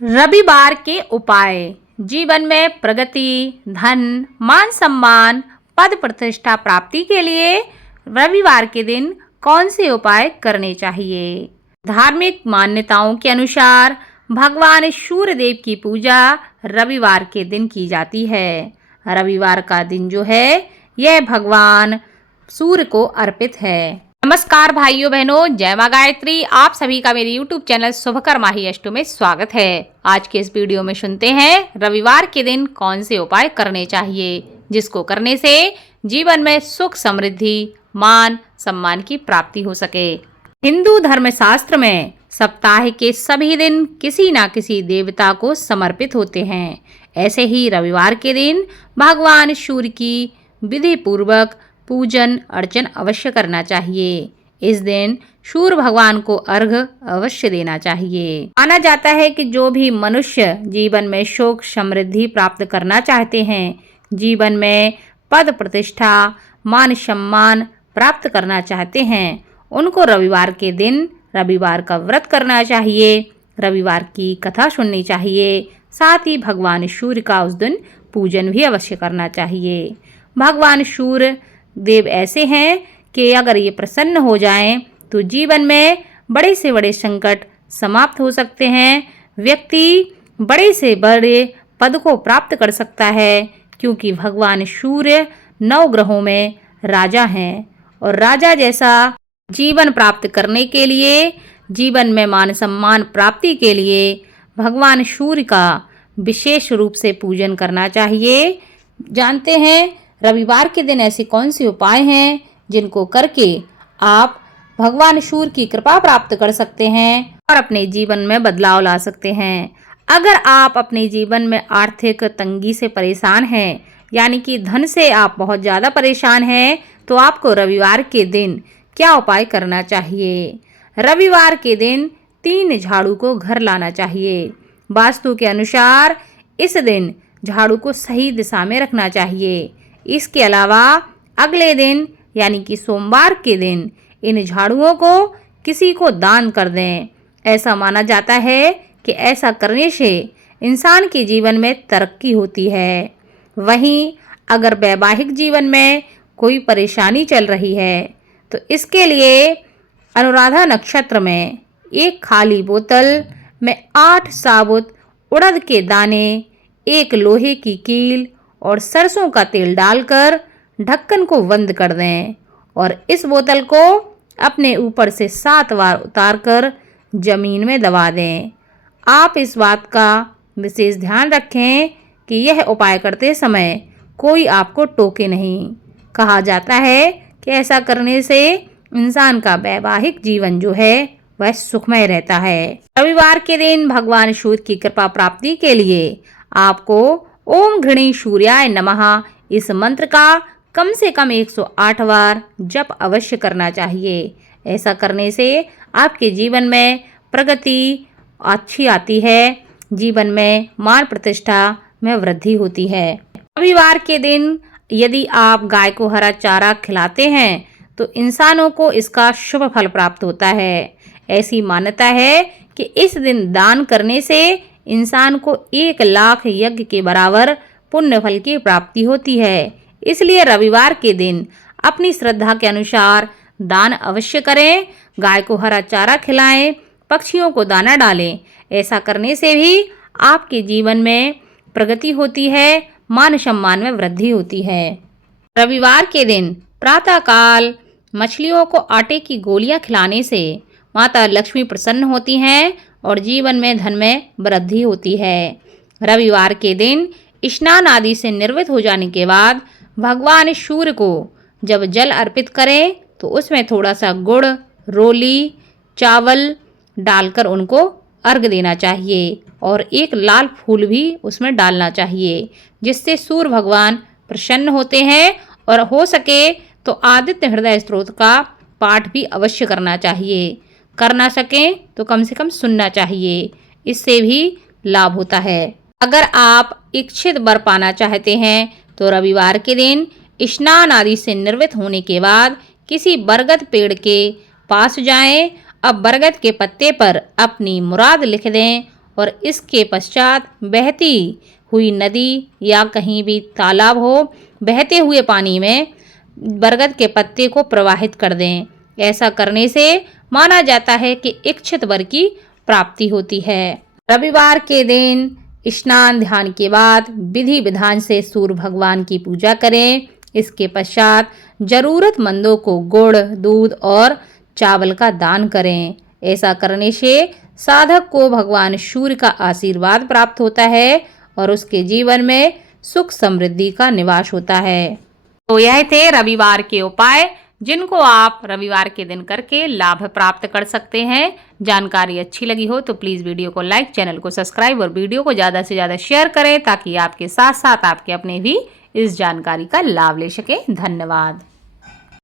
रविवार के उपाय। जीवन में प्रगति, धन, मान सम्मान, पद प्रतिष्ठा प्राप्ति के लिए रविवार के दिन कौन से उपाय करने चाहिए? धार्मिक मान्यताओं के अनुसार भगवान सूर्य देव की पूजा रविवार के दिन की जाती है। रविवार का दिन जो है यह भगवान सूर्य को अर्पित है। नमस्कार भाइयों बहनों, जय मां गायत्री। आप सभी का मेरे YouTube चैनल शुभकर माही अष्टमी में स्वागत है। आज के इस वीडियो में सुनते हैं रविवार के दिन कौन से उपाय करने चाहिए, जिसको करने से जीवन में सुख, समृद्धि, मान सम्मान की प्राप्ति हो सके। हिंदू धर्म शास्त्र में सप्ताह के सभी दिन किसी न किसी देवता को समर्पित होते हैं। ऐसे ही रविवार के दिन भगवान सूर्य की विधि पूर्वक पूजन अर्चन अवश्य करना चाहिए। इस दिन सूर्य भगवान को अर्घ्य अवश्य देना चाहिए। माना जाता है कि जो भी मनुष्य जीवन में सुख समृद्धि प्राप्त करना चाहते हैं, जीवन में पद प्रतिष्ठा मान सम्मान प्राप्त करना चाहते हैं, उनको रविवार के दिन रविवार का व्रत करना चाहिए, रविवार की कथा सुननी चाहिए, साथ ही भगवान सूर्य का उस दिन पूजन भी अवश्य करना चाहिए। भगवान सूर्य देव ऐसे हैं कि अगर ये प्रसन्न हो जाएं तो जीवन में बड़े से बड़े संकट समाप्त हो सकते हैं। व्यक्ति बड़े से बड़े पद को प्राप्त कर सकता है, क्योंकि भगवान सूर्य 9 ग्रहों में राजा हैं और राजा जैसा जीवन प्राप्त करने के लिए, जीवन में मान सम्मान प्राप्ति के लिए भगवान सूर्य का विशेष रूप से पूजन करना चाहिए। जानते हैं रविवार के दिन ऐसे कौन से उपाय हैं जिनको करके आप भगवान सूर्य की कृपा प्राप्त कर सकते हैं और अपने जीवन में बदलाव ला सकते हैं। अगर आप अपने जीवन में आर्थिक तंगी से परेशान हैं, यानी कि धन से आप बहुत ज़्यादा परेशान हैं, तो आपको रविवार के दिन क्या उपाय करना चाहिए? रविवार के दिन 3 झाड़ू को घर लाना चाहिए। वास्तु के अनुसार इस दिन झाड़ू को सही दिशा में रखना चाहिए। इसके अलावा अगले दिन यानी कि सोमवार के दिन इन झाड़ुओं को किसी को दान कर दें। ऐसा माना जाता है कि ऐसा करने से इंसान के जीवन में तरक्की होती है। वहीं अगर वैवाहिक जीवन में कोई परेशानी चल रही है तो इसके लिए अनुराधा नक्षत्र में एक खाली बोतल में 8 साबुत उड़द के दाने, 1 लोहे की कील और सरसों का तेल डालकर ढक्कन को बंद कर दें और इस बोतल को अपने ऊपर से 7 बार उतारकर जमीन में दबा दें। आप इस बात का विशेष ध्यान रखें कि यह उपाय करते समय कोई आपको टोके नहीं। कहा जाता है कि ऐसा करने से इंसान का वैवाहिक जीवन जो है वह सुखमय रहता है। रविवार के दिन भगवान सूर्य की कृपा प्राप्ति के लिए आपको ओम घृणी सूर्याय नमः इस मंत्र का कम से कम 108 बार जप अवश्य करना चाहिए। ऐसा करने से आपके जीवन में प्रगति अच्छी आती है, जीवन में मान प्रतिष्ठा में वृद्धि होती है। रविवार के दिन यदि आप गाय को हरा चारा खिलाते हैं तो इंसानों को इसका शुभ फल प्राप्त होता है। ऐसी मान्यता है कि इस दिन दान करने से इंसान को 1 लाख यज्ञ के बराबर पुण्य फल की प्राप्ति होती है। इसलिए रविवार के दिन अपनी श्रद्धा के अनुसार दान अवश्य करें। गाय को हरा चारा खिलाएं, पक्षियों को दाना डालें। ऐसा करने से भी आपके जीवन में प्रगति होती है, मान सम्मान में वृद्धि होती है। रविवार के दिन प्रातःकाल मछलियों को आटे की गोलियां खिलाने से माता लक्ष्मी प्रसन्न होती हैं और जीवन में धन में वृद्धि होती है। रविवार के दिन स्नान आदि से निर्वृत्त हो जाने के बाद भगवान सूर्य को जब जल अर्पित करें तो उसमें थोड़ा सा गुड़, रोली, चावल डालकर उनको अर्घ्य देना चाहिए और 1 लाल फूल भी उसमें डालना चाहिए, जिससे सूर्य भगवान प्रसन्न होते हैं। और हो सके तो आदित्य हृदय स्तोत्र का पाठ भी अवश्य करना चाहिए। कर ना सकें तो कम से कम सुनना चाहिए, इससे भी लाभ होता है। अगर आप इच्छित वर पाना चाहते हैं तो रविवार के दिन स्नान आदि से निर्वृत्त होने के बाद किसी बरगद पेड़ के पास जाएं। अब बरगद के पत्ते पर अपनी मुराद लिख दें और इसके पश्चात बहती हुई नदी या कहीं भी तालाब हो, बहते हुए पानी में बरगद के पत्ते को प्रवाहित कर दें। ऐसा करने से माना जाता है कि इच्छित वर की प्राप्ति होती है। रविवार के दिन स्नान ध्यान के बाद विधि विधान से सूर्य भगवान की पूजा करें। इसके पश्चात जरूरतमंदों को गुड़, दूध और चावल का दान करें। ऐसा करने से साधक को भगवान सूर्य का आशीर्वाद प्राप्त होता है और उसके जीवन में सुख समृद्धि का निवास होता है। तो यह थे रविवार के उपाय जिनको आप रविवार के दिन करके लाभ प्राप्त कर सकते हैं। जानकारी अच्छी लगी हो तो प्लीज़ वीडियो को लाइक, चैनल को सब्सक्राइब और वीडियो को ज़्यादा से ज़्यादा शेयर करें ताकि आपके साथ साथ आपके अपने भी इस जानकारी का लाभ ले सकें। धन्यवाद।